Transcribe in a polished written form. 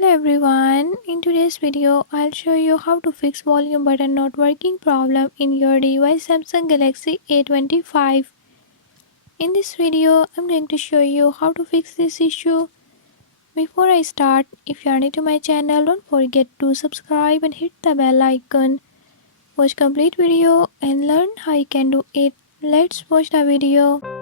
Hello everyone, in today's video I'll show you how to fix volume button not working problem in your device Samsung Galaxy A25. In this video I'm going to show you how to fix this issue. Before I start, if you are new to my channel, don't forget to subscribe and hit the bell icon. Watch complete video and learn how you can do it. Let's watch the video.